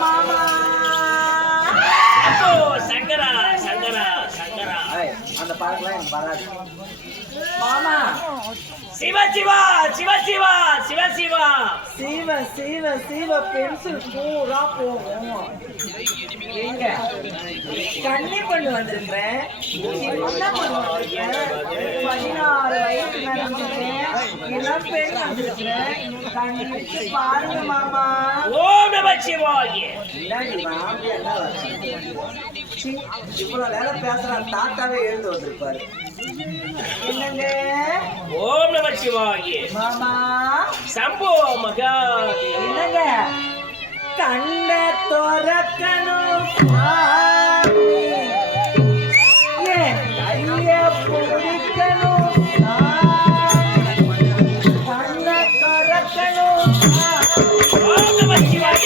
மாமா சங்கரா சங்கரா சங்கரா அந்த பாடலாம் எனக்கு வராது. மாமா சிவ சிவா சிவ சிவா சிவ சிவா சீவ சீவ சீவ பென்சில் பூரா போகும். எங்க கண்ணி பண்ணு வந்திருக்கிறேன். என்ன பண்ணு வந்திருக்கேன்? 16 வயசு நடந்திருக்கேன். இளம் பெண் வந்திருக்கிறேன். கண்ணிச்சு பாருங்க மாமா. ஓம் நம சிவாய. இவ்வளவு நேரம் பேசுறான் தாத்தாவே எழுந்து வந்திருப்பாரு. என்னங்க ஓம் நம சிவாய. மாமா சம்போ மகா என்னங்க கண்ண துறக்கணும் சாமி. என் கைய பிடிக்கணும் சாமி. கண்ண துறக்கணும் சாமி. ஓம் நம சிவாய.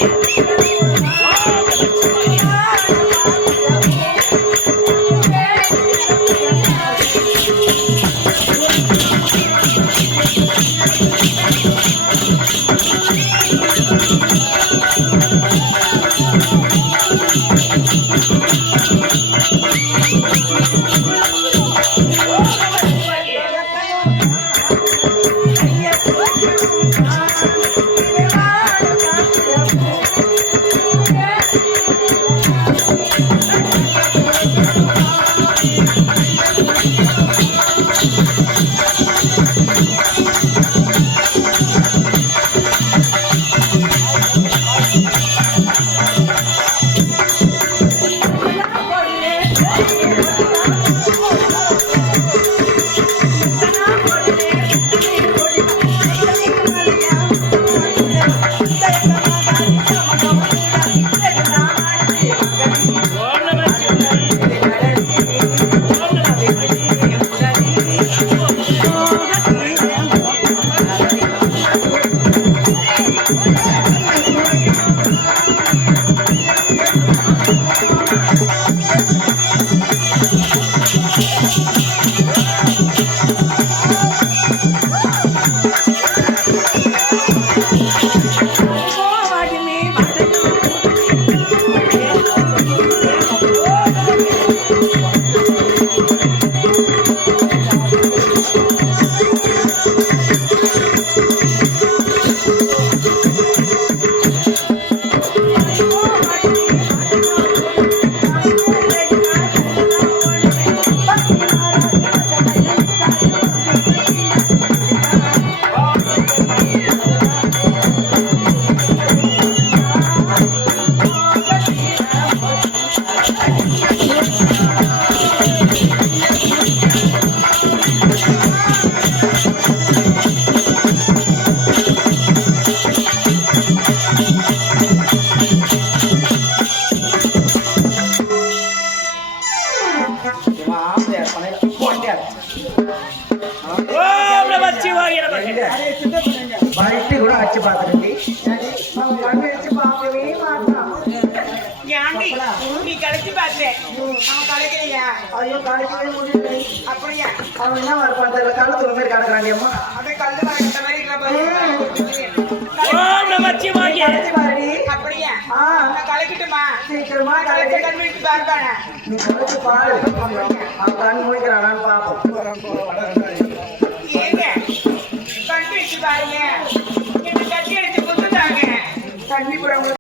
பைட்டு கூட அடிச்சு பார்த்துட்டு நீ கழிச்சு பார்த்தேன். அவன் கலைக்கலையா? ஐயோ கடைக்கவே முடியல. அப்படியா? அவன் என்ன வர பண்ற கழுத்துல மாதிரி கிடக்குறாங்க அம்மா. அப்படியே கல்லு வரைக்கிற மாதிரி இருக்கிற ஓம் நம சிவாய. அப்படியா? நான் கலைக்கட்டுமா? சீக்கிரமா கலைக்க கண்ணுக்கு பார்ப்பானே. நீ கழிச்சு பாரு. அவன் கண் முடிக்கிறானான்னு பார்ப்போம். ஏங்க கண்டு வச்சு பாருங்க. கட்டி அடிச்சு குத்துட்டாங்க. கண்டிப்பா